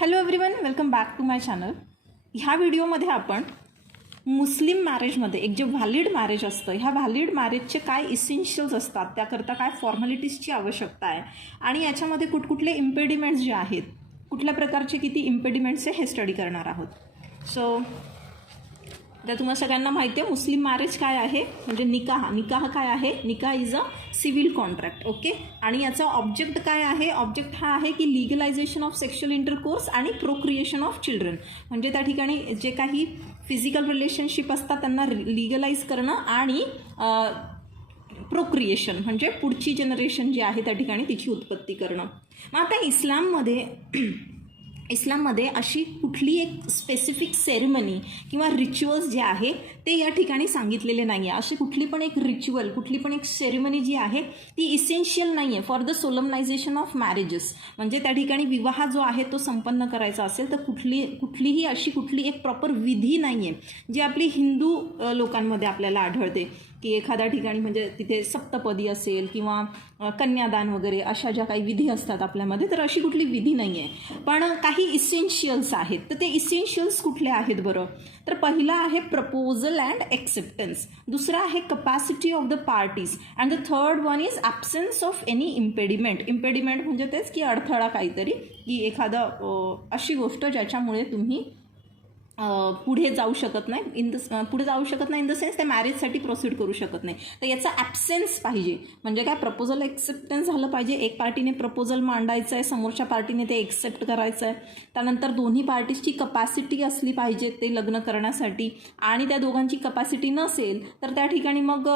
Hello everyone, welcome back to my channel. ह्या व्हिडिओमध्ये आपण मुस्लिम मॅरेजमध्ये एक जे व्हॅलिड मॅरेज असतं, ह्या व्हॅलिड मॅरेजचे काय इसेन्शियल्स असतात, त्याकरता काय फॉर्मॅलिटीजची आवश्यकता आहे आणि याच्यामध्ये कुठकुठले इम्पेडिमेंट्स जे आहेत, कुठल्या प्रकारचे किती इम्पेडिमेंट्स आहे हे स्टडी करणार आहोत. सो तर तुम्हाला सगळ्यांना माहिती आहे मुस्लिम मॅरेज काय आहे, म्हणजे निकाह काय आहे. निकाह is a civil contract. Okay. आणि याचा ऑब्जेक्ट काय आहे. ऑब्जेक्ट हा आहे की लिगलायझेशन ऑफ सेक्शुअल इंटरकोर्स आणि प्रोक्रिएशन ऑफ चिल्ड्रन. म्हणजे त्या ठिकाणी जे काही फिजिकल रिलेशनशिप असतात त्यांना लिगलाइज करणं आणि प्रोक्रिएशन म्हणजे पुढची जनरेशन जी आहे त्या ठिकाणी तिची उत्पत्ती करणं. मग आता इस्लाममध्ये अशी कुठली एक स्पेसिफिक सेरेमनी किंवा रिच्युअल्स जे आहे ते या ठिकाणी सांगितलेले नाही आहे. अशी कुठली पण एक रिच्युअल, कुठली पण एक सेरेमनी जी आहे ती इसेन्शियल नाही आहे फॉर द सोलमनायझेशन ऑफ मॅरेजेस. म्हणजे त्या ठिकाणी विवाह जो आहे तो संपन्न करायचा असेल तर कुठलीही अशी कुठली एक प्रॉपर विधी नाही आहे जी आपली हिंदू लोकांमध्ये आपल्याला आढळते की एखाद्या ठिकाणी म्हणजे तिथे सप्तपदी असेल किंवा कन्यादान वगैरे अशा ज्या काही विधी असतात आपल्यामध्ये, तर अशी कुठली विधी नाही आहे. पण काही इसेन्शियल्स आहेत. तर ते इसेन्शियल्स कुठले आहेत बरं. तर पहिला आहे प्रपोजल अँड एक्सेप्टन्स, दुसरा आहे capacity of the parties and the third one is absence of any impediment. Impediment म्हणजे तेच की अडथळा काहीतरी, की एखादं अशी गोष्ट ज्याच्यामुळे तुम्ही पुढे जाऊ शकत नाही इन द सेन्स त्या मॅरेजसाठी प्रोसीड करू शकत नाही. तर याचा ॲब्सेन्स पाहिजे. म्हणजे काय, प्रपोजल एक्सेप्टन्स झालं पाहिजे. एक पार्टीने प्रपोजल मांडायचं आहे, समोरच्या पार्टीने ते एक्सेप्ट करायचं आहे. त्यानंतर दोन्ही पार्टीजची कपॅसिटी असली पाहिजे ते लग्न करण्यासाठी. आणि त्या दोघांची कपॅसिटी नसेल तर त्या ठिकाणी मग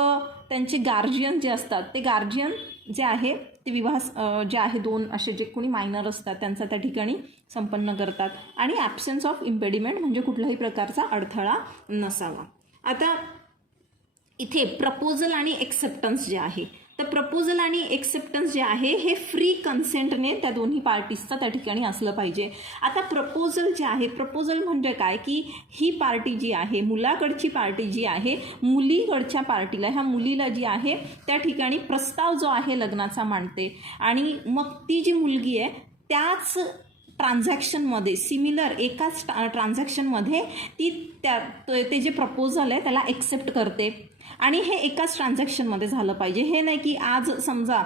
त्यांचे गार्जियन जे असतात ते गार्जियन जे आहे ते विवाह जे आहे दोन असे जे कोणी मायनर असतात त्यांचा त्या ठिकाणी संपन्न करतात. आणि ॲब्सेन्स ऑफ इम्पेडिमेंट म्हणजे कुठल्याही प्रकारचा अडथळा नसावा. आता इथे प्रपोजल आणि एक्सेप्टन्स जे आहे, तर प्रपोजल आणि एक्सेप्टन्स जे आहे हे फ्री कन्सेंटने त्या दोन्ही पार्टीजचा त्या ठिकाणी असलं पाहिजे. आता प्रपोजल जे आहे, प्रपोजल म्हणजे काय की ही पार्टी जी आहे, मुलाकडची पार्टी जी आहे, मुलीकडच्या पार्टीला, ह्या मुलीला जी आहे त्या ठिकाणी प्रस्ताव जो आहे लग्नाचा मांडते. आणि मग ती जी मुलगी आहे त्याच ट्रान्झॅक्शनमध्ये, सिमिलर एकाच ट्रान्झॅक्शनमध्ये ती ते जे प्रपोजल आहे त्याला एक्सेप्ट करते. आणि हे एकाच ट्रान्झॅक्शनमध्ये झालं पाहिजे. हे नाही की आज समजा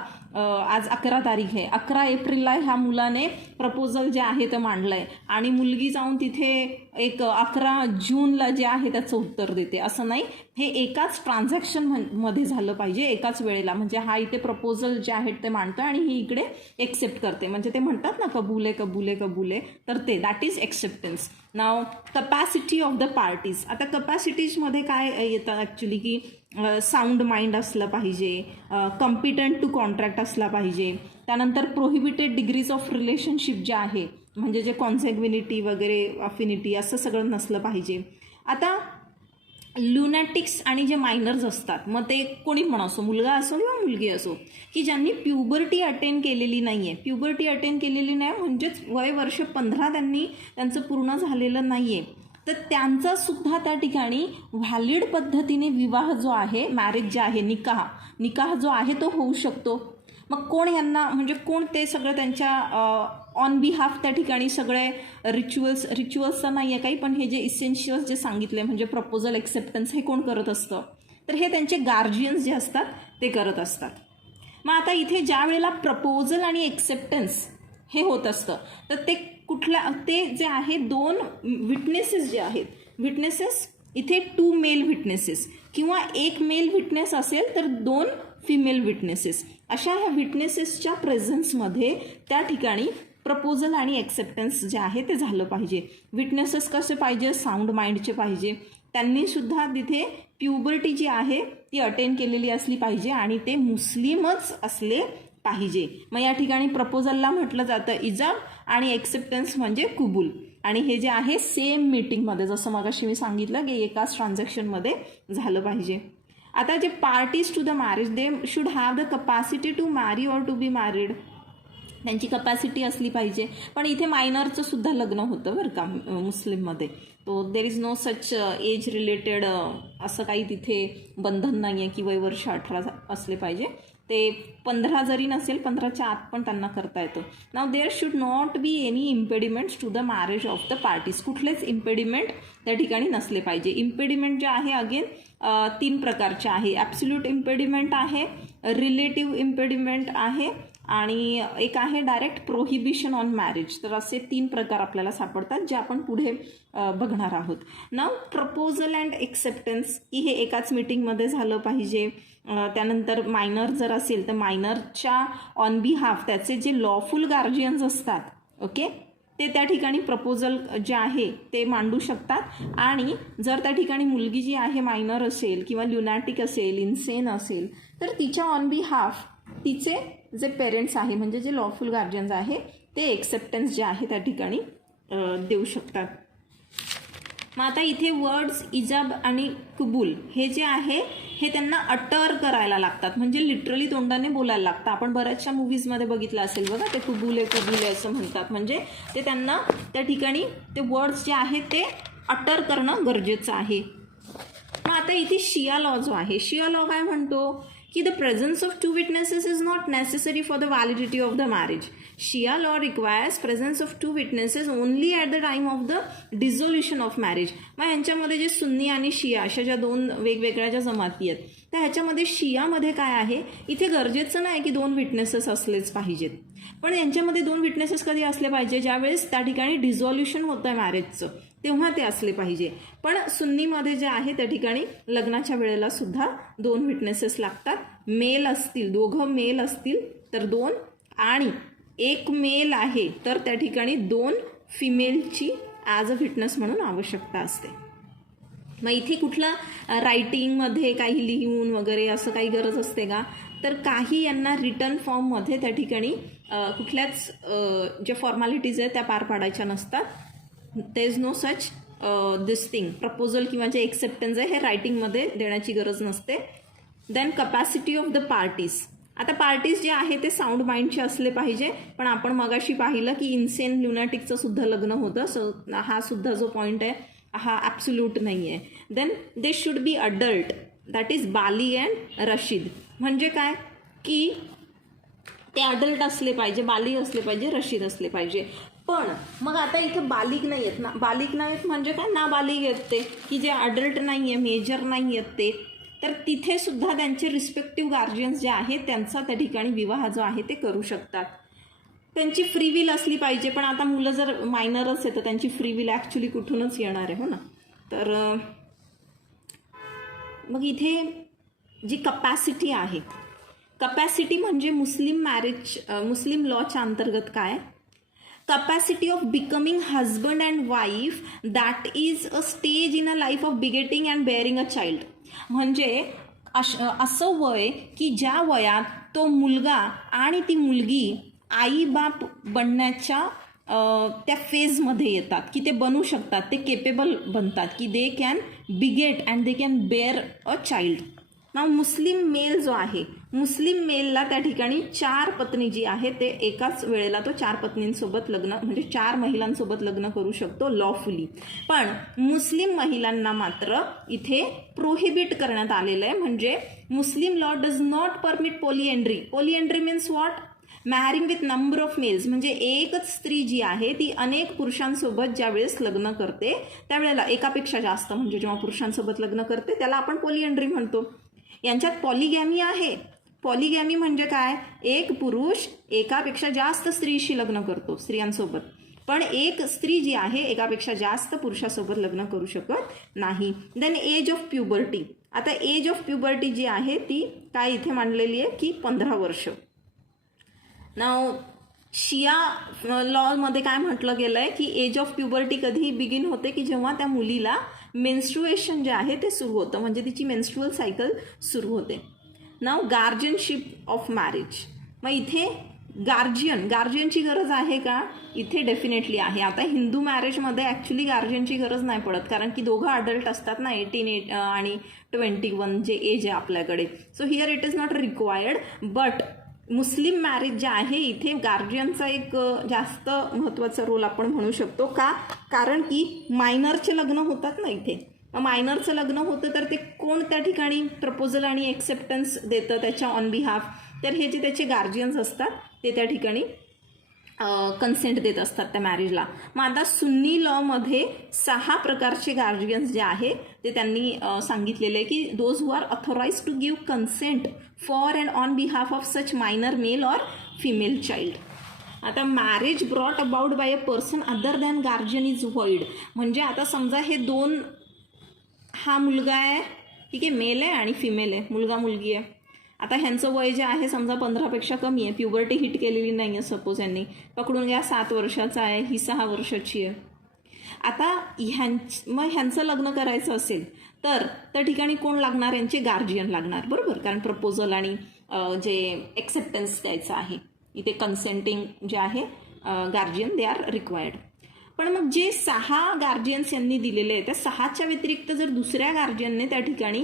आज 11 तारीख आहे, 11 एप्रिलला ह्या मुलाने प्रपोजल जे आहे ते मांडलं आहे आणि मुलगी जाऊन तिथे एक 11 जूनला जे आहे त्याचं उत्तर देते, असं नाही. हे एकाच ट्रान्झॅक्शनमध्ये झालं पाहिजे, एकाच वेळेला. म्हणजे हा इथे प्रपोजल जे आहेत ते मांडतो आणि ही इकडे एक्सेप्ट करते. म्हणजे ते म्हणतात ना कबूले कबूले कबूले, तर ते that is acceptance. Now capacity of the parties. आता कपॅसिटीजमध्ये काय येतं ॲक्च्युली की साऊंड माइंड असलं पाहिजे, कॉम्पिटंट टू कॉन्ट्रॅक्ट असला पाहिजे. त्यानंतर प्रोहिबिटेड डिग्रीज ऑफ रिलेशनशिप जे आहे म्हणजे जे कॉन्सेग्विनिटी वगैरे अफिनिटी असं सगळं नसलं पाहिजे. आता लुनॅटिक्स आणि जे मायनर्स असतात, मग ते कोणी पण असो, मुलगा असो किंवा मुलगी असो, की ज्यांनी प्युबर्टी अटेन केलेली नाही आहे. प्युबर्टी अटेन केलेली नाही म्हणजेच वय वर्ष 15 त्यांचं पूर्ण झालेलं नाही आहे, तर त्यांचा सुद्धा त्या ठिकाणी व्हॅलिड पद्धतीने विवाह जो आहे, मॅरेज जे आहे, निकाह जो आहे तो होऊ शकतो. मग कोण यांना म्हणजे कोण ते सगळं त्यांच्या ऑन बिहाफ त्या ठिकाणी सगळे रिच्युअल्स तर नाही आहे काही, पण हे जे इसेन्शियल्स जे सांगितले म्हणजे प्रपोजल एक्सेप्टन्स हे कोण करत असतं, तर हे त्यांचे गार्जियन्स जे असतात ते करत असतात. मग आता इथे ज्या वेळेला प्रपोजल आणि एक्सेप्टन्स हे होत असतं तर ते जे आहे दोन विटनेसेस जे आहेत, विटनेसेस इथे 2 मेल विटनेसेस किंवा 1 मेल विटनेस असेल तर 2 फिमेल विटनेसेस, अशा ह्या विटनेसेसच्या प्रेझन्समध्ये त्या ठिकाणी प्रपोजल आणि एक्सेप्टन्स जे आहे ते झालं पाहिजे. विटनेसेस कसे पाहिजे, साऊंड माइंडचे पाहिजे. त्यांनी सुद्धा तिथे प्युबर्टी जी आहे ती अटेन केलेली असली पाहिजे आणि ते मुस्लिमच असले पाहिजे. मग या ठिकाणी प्रपोजलला म्हटलं जातं इजाब आणि एक्सेप्टन्स म्हणजे कुबूल. आणि हे जे आहे सेम मीटिंगमध्ये, जसं मगाशी मी सांगितलं की एकाच ट्रान्झॅक्शनमध्ये झालं पाहिजे. आता जे parties to the marriage they should have the capacity to marry or to be married. त्यांची कपॅसिटी असली पाहिजे. पण इथे मायनरचं सुद्धा लग्न होतं बरं का मुस्लिममध्ये. तो there is no such age related असं काही तिथे बंधन नाही आहे की वय वर्ष 18 असले पाहिजे. ते 15 जरी नसेल 15च्या आत पण त्यांना करता येतं. Now there should not be any impediments to the marriage of the parties. कुठलेच इम्पेडिमेंट त्या ठिकाणी नसले पाहिजे. इम्पेडिमेंट जे आहे अगेन 3 प्रकारचे आहे. ॲब्सोल्यूट इम्पेडिमेंट आहे, रिलेटिव्ह इम्पेडिमेंट आहे आणि एक आहे डायरेक्ट प्रोहिबिशन ऑन मॅरेज. तर असे 3 प्रकार आपल्याला सापडतात जे आपण पुढे बघणार आहोत. नाव प्रपोजल अँड एक्सेप्टन्स की हे एकाच मीटिंगमध्ये झालं पाहिजे. त्यानंतर मायनर जर असेल तर मायनरच्या ऑन बिहाफ त्याचे जे लॉफुल गार्जियन्स असतात, ओके, ते त्या ठिकाणी प्रपोजल जे आहे ते मांडू शकतात. आणि जर त्या ठिकाणी मुलगी जी आहे मायनर असेल किंवा ल्युनॅटिक असेल, इन्सेन असेल, तर तिच्या ऑन बिहाफ तिचे जे पेरेंट्स आहे म्हणजे जे लॉफुल गार्जियन्स आहे ते एक्सेप्टन्स जे आहे त्या ठिकाणी देऊ शकतात. मग आता इथे वर्ड्स इजाब आणि कबूल हे जे आहे हे त्यांना अटर करायला लागतात, म्हणजे लिटरली तोंडाने बोलायला लागतं. आपण बऱ्याचशा मूवीजमध्ये बघितलं असेल बघा, ते कबूल आहे असं म्हणतात. म्हणजे ते त्यांना त्या ठिकाणी ते वर्ड्स जे आहेत ते अटर करणं गरजेचं आहे. मग आता इथे शिया लॉ जो आहे, शिया लॉ काय म्हणतो की the presence of 2 witnesses is not necessary for the validity of the marriage. Shia law requires presence of 2 witnesses only at the time of the dissolution of marriage. मग यांच्यामध्ये जे सुन्नी आणि शिया अशा ज्या 2 वेगवेगळ्या ज्या जमाती आहेत, तर ह्याच्यामध्ये शियामध्ये काय आहे, इथे गरजेचं नाही की 2 विटनेसेस असलेच पाहिजेत, पण यांच्यामध्ये 2 विटनेसेस कधी असले पाहिजे, ज्यावेळेस त्या ठिकाणी डिझोल्युशन होतं आहे मॅरेजचं तेव्हा ते असले पाहिजे. पण सुन्नीमध्ये जे आहे त्या ठिकाणी लग्नाच्या वेळेला सुद्धा 2 विटनेसेस लागतात. मेल असतील, दोघं मेल असतील तर 2, आणि 1 मेल आहे तर त्या ठिकाणी 2 फिमेलची ॲज अ विटनेस म्हणून आवश्यकता असते. मग इथे कुठलं रायटिंगमध्ये काही लिहून वगैरे असं काही गरज असते का, तर काही यांना रिटर्न फॉर्ममध्ये त्या ठिकाणी कुठल्याच ज्या फॉर्मॅलिटीज आहेत त्या पार पाडायच्या नसतात. There is no such this thing. Proposal किंवा जे एक्सेप्टन्स आहे हे रायटिंगमध्ये देण्याची गरज नसते. Then capacity of the parties. आता पार्टीज जे आहे ते साऊंड माइंडचे असले पाहिजे, पण आपण मगाशी पाहिलं की इन्सेन ल्युनॅटिकचं सुद्धा लग्न होतं, सो हा सुद्धा जो पॉईंट आहे हा ॲब्सोल्यूट नाही आहे. Then they should be adult, that is बालिग अँड रशीद. म्हणजे काय की ते अडल्ट असले पाहिजे, बालिग असले पाहिजे, रशीद असले पाहिजे. पण मग आता इथे बालिग नाही आहेत ना, बालिग नाही आहेत म्हणजे काय, ना बालिग आहेत ते, की जे अडल्ट नाही आहे, मेजर नाही आहेत ते, तर तिथे सुद्धा त्यांचे रिस्पेक्टिव्ह गार्जियन्स जे आहेत त्यांचा त्या ठिकाणी विवाह जो आहे ते करू शकतात. त्यांची फ्री विल असली पाहिजे, पण आता मुलं जर मायनरच आहे तर त्यांची फ्री विल ॲक्च्युली कुठूनच येणार आहे, हो ना. तर मग इथे जी कपॅसिटी आहे, कपॅसिटी म्हणजे मुस्लिम लॉच्या अंतर्गत काय, capacity of becoming husband and wife that is a stage in a life of begetting and bearing a child. म्हणजे असं वय की ज्या वयात तो मुलगा आणि ती मुलगी आई बाप बनण्याच्या त्या फेजमध्ये येतात की ते बनू शकतात, ते केपेबल बनतात की they can beget and they can bear a child. ना मुस्लिम मेल जो आहे, मुस्लिम मेलला त्या ठिकाणी 4 पत्नी जी आहे ते एकाच वेळेला तो 4 पत्नींसोबत लग्न म्हणजे 4 महिलांसोबत लग्न करू शकतो लॉफुली. पण मुस्लिम महिलांना मात्र इथे प्रोहिबिट करण्यात आलेलं आहे. म्हणजे Muslim law does not permit polyandry. Polyandry means what, marrying with number of males. म्हणजे एकच स्त्री जी आहे ती अनेक पुरुषांसोबत ज्या वेळेस लग्न करते त्यावेळेला एकापेक्षा जास्त, म्हणजे जेव्हा पुरुषांसोबत लग्न करते त्याला आपण पॉलिएंड्री म्हणतो. यांच्यात पॉलिगॅमी आहे. पॉलिगॅमी म्हणजे काय, एक पुरुष एकापेक्षा जास्त स्त्रीशी लग्न करतो, स्त्रियांसोबत, पण एक स्त्री जी आहे एकापेक्षा जास्त पुरुषासोबत लग्न करू शकत नाही. Then age of puberty. आता एज ऑफ प्युबर्टी जी आहे ती काय इथे मांडलेली आहे की 15 वर्ष. नाव शिया लॉमध्ये काय म्हटलं गेलं आहे की एज ऑफ प्युबर्टी कधी बिगिन होते की जेव्हा त्या मुलीला मेन्स्ट्रुएशन जे आहे ते सुरू होतं, म्हणजे तिची मेन्स्ट्रुअल सायकल सुरू होते. नाव गार्जियनशिप ऑफ मॅरेज. मग इथे गार्जियनची गरज आहे का, इथे डेफिनेटली आहे. आता हिंदू मॅरेजमध्ये ॲक्च्युली गार्जियनची गरज नाही पडत, कारण की दोघं अडल्ट असतात ना, 18 आणि 21 जे एज आहे आपल्याकडे. So here it is not required. But Muslim marriage जे आहे इथे गार्जियनचा एक जास्त महत्त्वाचा रोल आपण म्हणू शकतो. का, कारण की मायनरचे लग्न होतात ना इथे. मायनरचं लग्न होतं तर ते कोण त्या ठिकाणी प्रपोजल आणि एक्सेप्टन्स देतं त्याच्या ऑन बिहाफ, तर हे जे त्याचे गार्जियन्स असतात ते त्या ठिकाणी कन्सेंट देत असतात त्या मॅरेजला. मग आता सुन्नी लॉमध्ये 6 प्रकारचे गार्जियन्स जे आहे ते त्यांनी सांगितलेले आहे की those who are authorise to give consent for and on behalf of such minor male or female child. आता marriage brought about by a person other than guardian is void. म्हणजे आता समजा हे दोन, हा मुलगा आहे, ठीक आहे, मेल आहे आणि फिमेल आहे, मुलगा मुलगी आहे. आता ह्यांचं वय जे आहे समजा 15पेक्षा कमी आहे, प्युबर्टी हिट केलेली नाही आहे, सपोज यांनी पकडून घ्या 7 वर्षाचा आहे, ही 6 वर्षाची आहे. आता मग ह्यांचं लग्न करायचं असेल तर त्या ठिकाणी कोण लागणार, यांचे गार्जियन लागणार, बरोबर, कारण प्रपोजल आणि जे एक्सेप्टन्स द्यायचं आहे इथे कन्सेंटिंग जे आहे गार्जियन दे आर रिक्वायर्ड. पण मग जे 6 गार्जियन्स यांनी दिलेले आहेत त्या 6च्या व्यतिरिक्त जर दुसऱ्या गार्जियनने त्या ठिकाणी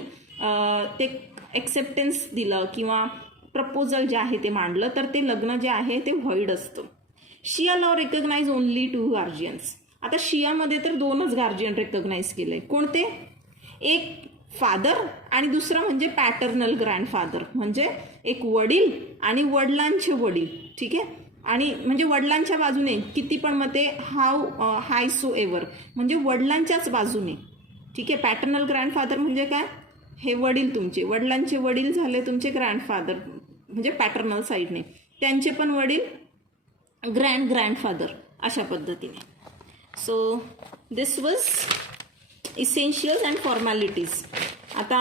ते एक्सेप्टन्स दिलं किंवा प्रपोजल जे आहे ते मांडलं तर ते लग्न जे आहे ते व्हॉइड असतं. शिया लॉ रेकग्नाइज ओनली 2 गार्जियन्स. आता शियामध्ये तर 2च गार्जियन रेकग्नाइज केले. कोणते? एक फादर आणि दुसरा म्हणजे पॅटर्नल ग्रँडफादर, म्हणजे एक वडील आणि वडिलांचे वडील, ठीक आहे, आणि म्हणजे वडिलांच्या बाजूने किती पण मग ते हाय सो एव्हर, म्हणजे वडिलांच्याच बाजूने, ठीक आहे. पॅटर्नल ग्रँडफादर म्हणजे काय, हे वडील तुमचे, वडिलांचे वडील झाले तुमचे ग्रँडफादर, म्हणजे पॅटर्नल साईडने, त्यांचे पण वडील ग्रँडफादर, अशा पद्धतीने. So this was essentials and formalities. आता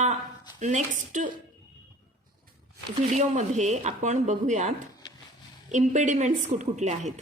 नेक्स्ट व्हिडिओमध्ये आपण बघूयात इम्पेडिमेंट्स कुठकुठले आहेत.